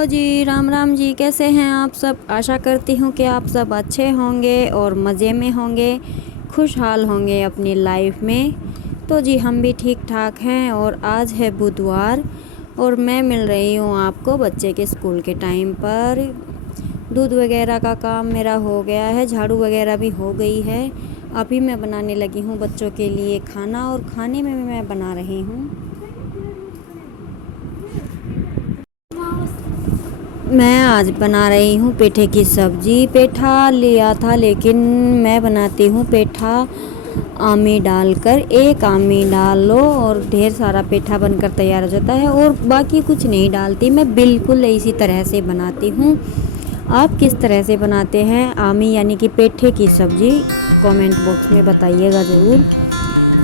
ओ जी, राम राम जी। कैसे हैं आप सब? आशा करती हूँ कि आप सब अच्छे होंगे और मज़े में होंगे, खुशहाल होंगे अपनी लाइफ में। तो जी हम भी ठीक ठाक हैं और आज है बुधवार और मैं मिल रही हूँ आपको बच्चे के स्कूल के टाइम पर। दूध वगैरह का काम मेरा हो गया है, झाड़ू वगैरह भी हो गई है। अभी मैं बनाने लगी हूँ बच्चों के लिए खाना और खाने में मैं बना रही हूँ, मैं आज बना रही हूँ पेठे की सब्ज़ी। पेठा लिया था लेकिन मैं बनाती हूँ पेठा आमी डालकर। एक आमी डाल लो और ढेर सारा पेठा बनकर तैयार हो जाता है और बाकी कुछ नहीं डालती। मैं बिल्कुल इसी तरह से बनाती हूँ। आप किस तरह से बनाते हैं आमी यानी कि पेठे की सब्ज़ी? कमेंट बॉक्स में बताइएगा ज़रूर।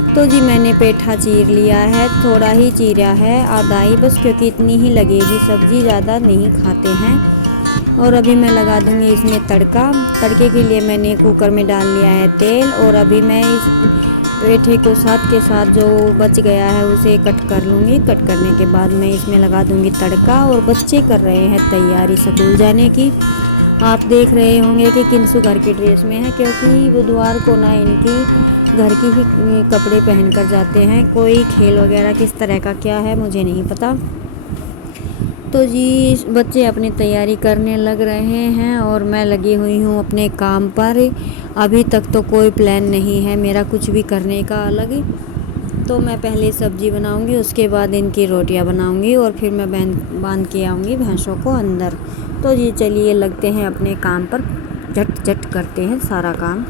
तो जी मैंने पेठा चीर लिया है, थोड़ा ही चीरा है, आधा ही बस, क्योंकि इतनी ही लगेगी, सब्ज़ी ज़्यादा नहीं खाते हैं। और अभी मैं लगा दूंगी इसमें तड़का। तड़के के लिए मैंने कुकर में डाल लिया है तेल और अभी मैं इस पेठे को साथ के साथ जो बच गया है उसे कट कर लूँगी। कट करने के बाद मैं इसमें लगा दूँगी तड़का। और बच्चे कर रहे हैं तैयारी स्कूल जाने की। आप देख रहे होंगे कि किंसु घर की ड्रेस में है, क्योंकि बुधवार को ना इनकी घर की ही कपड़े पहन कर जाते हैं। कोई खेल वगैरह किस तरह का क्या है मुझे नहीं पता। तो जी बच्चे अपनी तैयारी करने लग रहे हैं और मैं लगी हुई हूँ अपने काम पर। अभी तक तो कोई प्लान नहीं है मेरा कुछ भी करने का अलग। तो मैं पहले सब्ज़ी बनाऊंगी, उसके बाद इनकी रोटियां बनाऊंगी और फिर मैं बांध के आऊँगी भैंसों को अंदर। तो जी चलिए लगते हैं अपने काम पर, झट झट करते हैं सारा काम।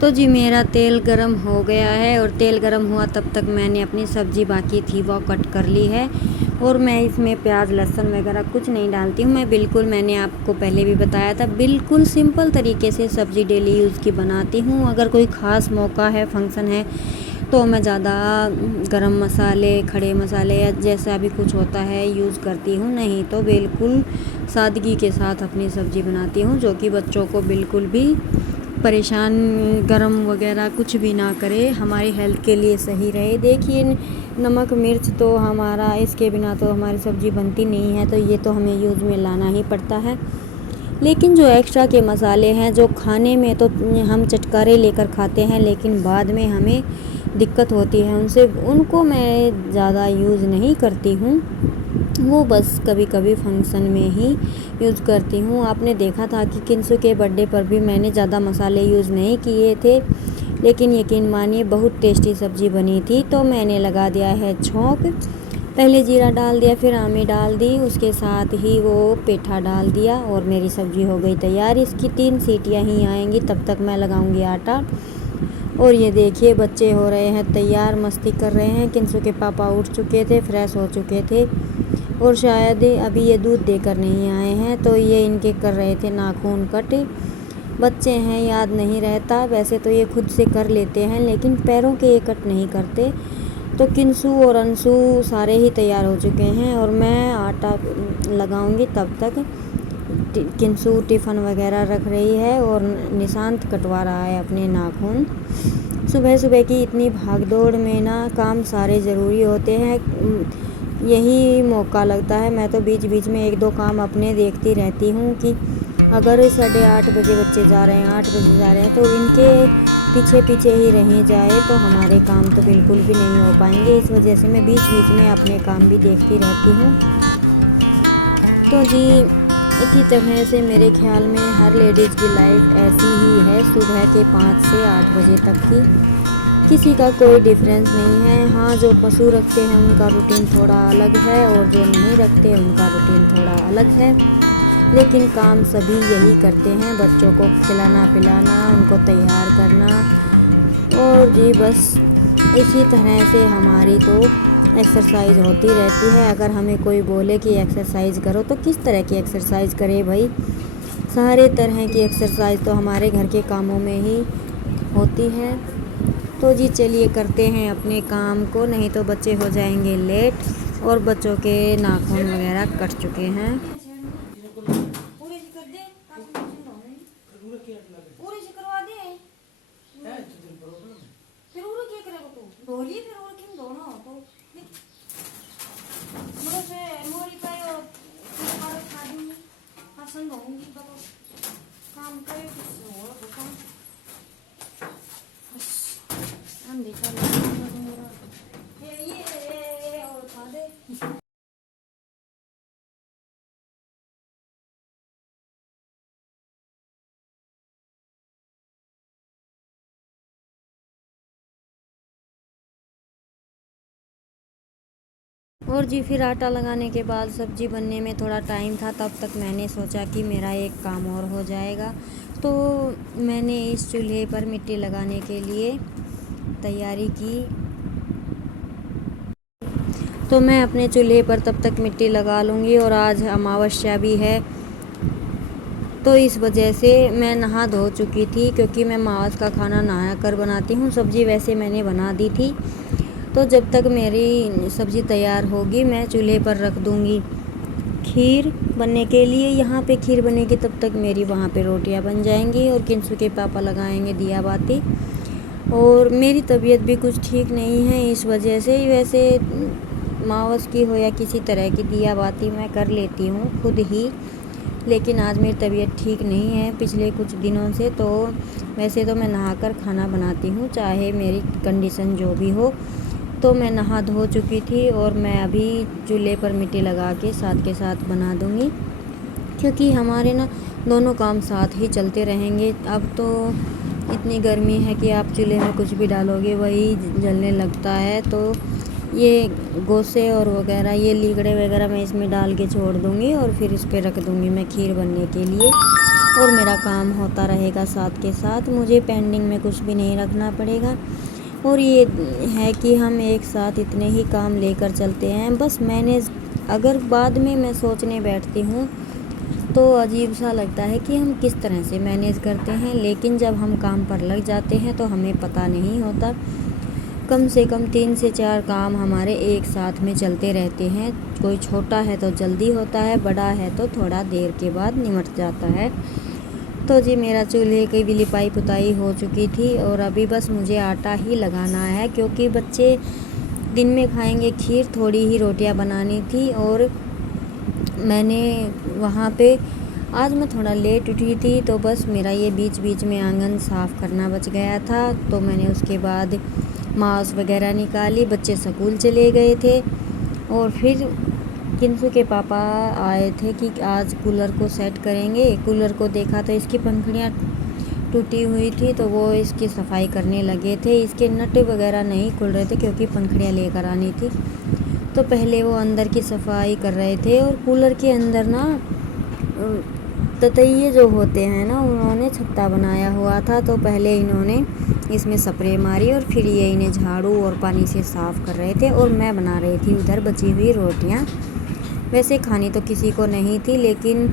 तो जी मेरा तेल गरम हो गया है और तेल गरम हुआ तब तक मैंने अपनी सब्ज़ी बाकी थी वो कट कर ली है। और मैं इसमें प्याज लहसुन वगैरह कुछ नहीं डालती हूँ। मैं बिल्कुल, मैंने आपको पहले भी बताया था, बिल्कुल सिंपल तरीके से सब्ज़ी डेली यूज़ की बनाती हूँ। अगर कोई ख़ास मौका है, फंक्शन है, तो मैं ज़्यादा गरम मसाले, खड़े मसाले या जैसा भी कुछ होता है यूज़ करती हूँ। नहीं तो बिल्कुल सादगी के साथ अपनी सब्ज़ी बनाती हूँ, जो कि बच्चों को बिल्कुल भी परेशान, गरम वगैरह कुछ भी ना करे, हमारी हेल्थ के लिए सही रहे। देखिए नमक मिर्च तो हमारा, इसके बिना तो हमारी सब्ज़ी बनती नहीं है, तो ये तो हमें यूज़ में लाना ही पड़ता है। लेकिन जो एक्स्ट्रा के मसाले हैं, जो खाने में तो हम चटकारे लेकर खाते हैं लेकिन बाद में हमें दिक्कत होती है उनसे, उनको मैं ज़्यादा यूज़ नहीं करती हूँ। वो बस कभी कभी फंक्शन में ही यूज़ करती हूँ। आपने देखा था कि किंसु के बर्थडे पर भी मैंने ज़्यादा मसाले यूज़ नहीं किए थे, लेकिन यकीन मानिए बहुत टेस्टी सब्ज़ी बनी थी। तो मैंने लगा दिया है छौंक, पहले जीरा डाल दिया, फिर आमी डाल दी, उसके साथ ही वो पेठा डाल दिया और मेरी सब्ज़ी हो गई तैयार। इसकी 3 सीटियाँ ही आएंगी, तब तक मैं लगाऊंगी आटा। और ये देखिए बच्चे हो रहे हैं तैयार, मस्ती कर रहे हैं। किंसु के पापा उठ चुके थे, फ्रेश हो चुके थे और शायद अभी ये दूध देकर नहीं आए हैं, तो ये इनके कर रहे थे नाखून कट। बच्चे हैं, याद नहीं रहता। वैसे तो ये खुद से कर लेते हैं लेकिन पैरों के ये कट नहीं करते। तो किंसु और अंशु सारे ही तैयार हो चुके हैं और मैं आटा लगाऊंगी तब तक। किंसु टिफ़िन वगैरह रख रही है और निशांत कटवा रहा है अपने नाखून। सुबह सुबह की इतनी भागदौड़ में ना काम सारे ज़रूरी होते हैं, यही मौका लगता है। मैं तो बीच बीच में 1-2 काम अपने देखती रहती हूँ कि अगर 8:30 बजे बच्चे जा रहे हैं, 8 बजे जा रहे हैं, तो इनके पीछे पीछे ही रह जाए तो हमारे काम तो बिल्कुल भी नहीं हो पाएंगे। इस वजह से मैं बीच बीच में अपने काम भी देखती रहती हूँ। तो जी इसी तरह से मेरे ख्याल में हर लेडीज़ की लाइफ ऐसी ही है, सुबह के 5 से 8 बजे तक की, किसी का कोई डिफरेंस नहीं है। हाँ, जो पशु रखते हैं उनका रूटीन थोड़ा अलग है और जो नहीं रखते उनका रूटीन थोड़ा अलग है, लेकिन काम सभी यही करते हैं, बच्चों को खिलाना पिलाना, उनको तैयार करना। और जी बस इसी तरह से हमारी तो एक्सरसाइज होती रहती है। अगर हमें कोई बोले कि एक्सरसाइज करो तो किस तरह की एक्सरसाइज करें भाई। सारे तरह की एक्सरसाइज तो हमारे घर के कामों में ही होती है। तो जी चलिए करते हैं अपने काम को, नहीं तो बच्चे हो जाएंगे लेट और बच्चों के नाखून वगैरह कट चुके हैं। और जी फिर आटा लगाने के बाद सब्ज़ी बनने में थोड़ा टाइम था, तब तक मैंने सोचा कि मेरा एक काम और हो जाएगा। तो मैंने इस चूल्हे पर मिट्टी लगाने के लिए तैयारी की। तो मैं अपने चूल्हे पर तब तक मिट्टी लगा लूँगी। और आज अमावस्या भी है, तो इस वजह से मैं नहा धो चुकी थी, क्योंकि मैं मावस का खाना नहा कर बनाती हूँ। सब्ज़ी वैसे मैंने बना दी थी। तो जब तक मेरी सब्ज़ी तैयार होगी मैं चूल्हे पर रख दूँगी खीर बनने के लिए। यहाँ पे खीर बनेगी तब तक मेरी वहाँ पे रोटियाँ बन जाएंगी और किंसु के पापा लगाएंगे दिया बाती। और मेरी तबीयत भी कुछ ठीक नहीं है, इस वजह से वैसे मावस की हो या किसी तरह की दिया बाती मैं कर लेती हूँ खुद ही, लेकिन आज मेरी तबीयत ठीक नहीं है पिछले कुछ दिनों से। तो वैसे तो मैं नहाकर खाना बनाती हूँ चाहे मेरी कंडीशन जो भी हो। तो मैं नहा धो चुकी थी और मैं अभी चूल्हे पर मिट्टी लगा के साथ बना दूँगी, क्योंकि हमारे ना दोनों काम साथ ही चलते रहेंगे। अब तो इतनी गर्मी है कि आप चूल्हे में कुछ भी डालोगे वही जलने लगता है। तो ये गोसे और वगैरह ये लीगड़े वगैरह मैं इसमें डाल के छोड़ दूँगी और फिर इस पर रख दूँगी मैं खीर बनने के लिए। और मेरा काम होता रहेगा साथ के साथ, मुझे पेंडिंग में कुछ भी नहीं रखना पड़ेगा। और ये है कि हम एक साथ इतने ही काम लेकर चलते हैं बस मैनेज। अगर बाद में मैं सोचने बैठती हूँ तो अजीब सा लगता है कि हम किस तरह से मैनेज करते हैं, लेकिन जब हम काम पर लग जाते हैं तो हमें पता नहीं होता। कम से कम 3 से 4 काम हमारे एक साथ में चलते रहते हैं। कोई छोटा है तो जल्दी होता है, बड़ा है तो थोड़ा देर के बाद निमट जाता है। तो जी मेरा चूल्हे की भी लिपाई पुताई हो चुकी थी और अभी बस मुझे आटा ही लगाना है, क्योंकि बच्चे दिन में खाएंगे खीर, थोड़ी ही रोटियां बनानी थी। और मैंने वहाँ पे आज मैं थोड़ा लेट उठी थी, तो बस मेरा ये बीच बीच में आंगन साफ़ करना बच गया था। तो मैंने उसके बाद मांस वगैरह निकाली, बच्चे स्कूल चले गए थे। और फिर किंसु के पापा आए थे कि आज कूलर को सेट करेंगे। कूलर को देखा तो इसकी पंखुड़ियाँ टूटी हुई थी, तो वो इसकी सफाई करने लगे थे। इसके नट वगैरह नहीं खुल रहे थे क्योंकि पंखुड़ियाँ लेकर आनी थी। तो पहले वो अंदर की सफाई कर रहे थे। और कूलर के अंदर ना ततैये जो होते हैं ना, उन्होंने छत्ता बनाया हुआ था। तो पहले इन्होंने इसमें स्प्रे मारी और फिर ये इन्हें झाड़ू और पानी से साफ़ कर रहे थे। और मैं बना रही थी उधर बची हुई रोटियां। वैसे खानी तो किसी को नहीं थी, लेकिन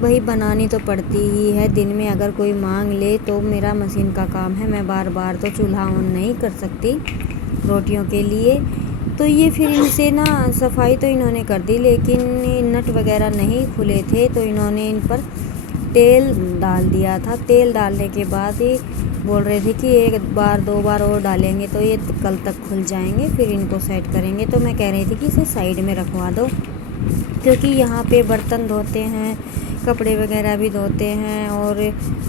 वही बनानी तो पड़ती ही है। दिन में अगर कोई मांग ले तो मेरा मशीन का काम है, मैं बार बार तो चूल्हा ऑन नहीं कर सकती रोटियों के लिए। तो ये फिर इनसे ना सफाई तो इन्होंने कर दी, लेकिन नट वगैरह नहीं खुले थे। तो इन्होंने इन पर तेल डाल दिया था। तेल डालने के बाद ही बोल रहे थे कि एक बार 2 बार और डालेंगे तो ये कल तक खुल जाएंगे, फिर इनको सेट करेंगे। तो मैं कह रही थी कि इसे साइड में रखवा दो, क्योंकि यहाँ पे बर्तन धोते हैं, कपड़े वगैरह भी धोते हैं। और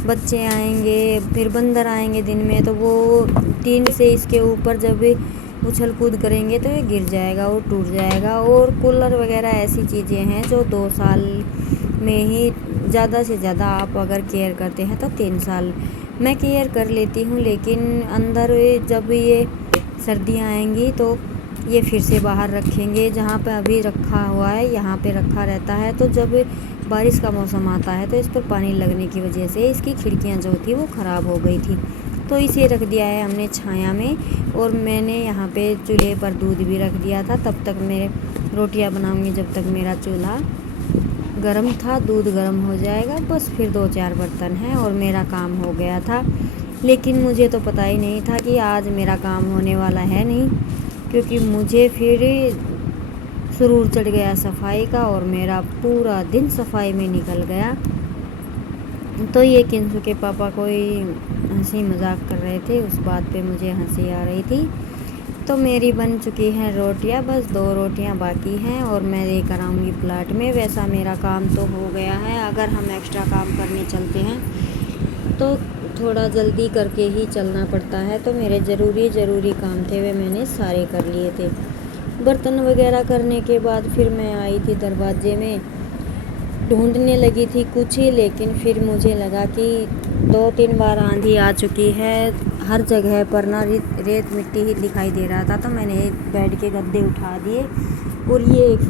बच्चे आएंगे, फिर बंदर आएंगे दिन में, तो वो टीन से इसके ऊपर जब उछल कूद करेंगे तो ये गिर जाएगा और टूट जाएगा। और कूलर वगैरह ऐसी चीज़ें हैं जो 2 साल में ही, ज़्यादा से ज़्यादा आप अगर केयर करते हैं तो 3 साल मैं केयर कर लेती हूँ। लेकिन अंदर जब ये सर्दियाँ आएंगी तो ये फिर से बाहर रखेंगे। जहाँ पे अभी रखा हुआ है यहाँ पे रखा रहता है। तो जब बारिश का मौसम आता है तो इस पर पानी लगने की वजह से इसकी खिड़कियाँ जो थी वो ख़राब हो गई थी। तो इसे रख दिया है हमने छाया में। और मैंने यहाँ पे चूल्हे पर दूध भी रख दिया था। तब तक मैं रोटियां बनाऊंगी जब तक मेरा चूल्हा गरम था। दूध गरम हो जाएगा, बस फिर 2-4 बर्तन हैं और मेरा काम हो गया था। लेकिन मुझे तो पता ही नहीं था कि आज मेरा काम होने वाला है नहीं, क्योंकि मुझे फिर सुरूर चढ़ गया सफाई का और मेरा पूरा दिन सफाई में निकल गया। तो ये किंसु के पापा कोई हंसी मजाक कर रहे थे, उस बात पे मुझे हंसी आ रही थी। तो मेरी बन चुकी हैं रोटियां, बस 2 रोटियां बाकी हैं और मैं लेकर आऊँगी प्लाट में। वैसा मेरा काम तो हो गया है। अगर हम एक्स्ट्रा काम करने चलते हैं तो थोड़ा जल्दी करके ही चलना पड़ता है। तो मेरे ज़रूरी काम थे वे मैंने सारे कर लिए थे। बर्तन वगैरह करने के बाद फिर मैं आई थी दरवाजे में, ढूंढने लगी थी कुछ ही, लेकिन फिर मुझे लगा कि 2-3 बार आंधी आ चुकी है, हर जगह पर ना रेत मिट्टी ही दिखाई दे रहा था। तो मैंने बेड के गद्दे उठा दिए और ये एक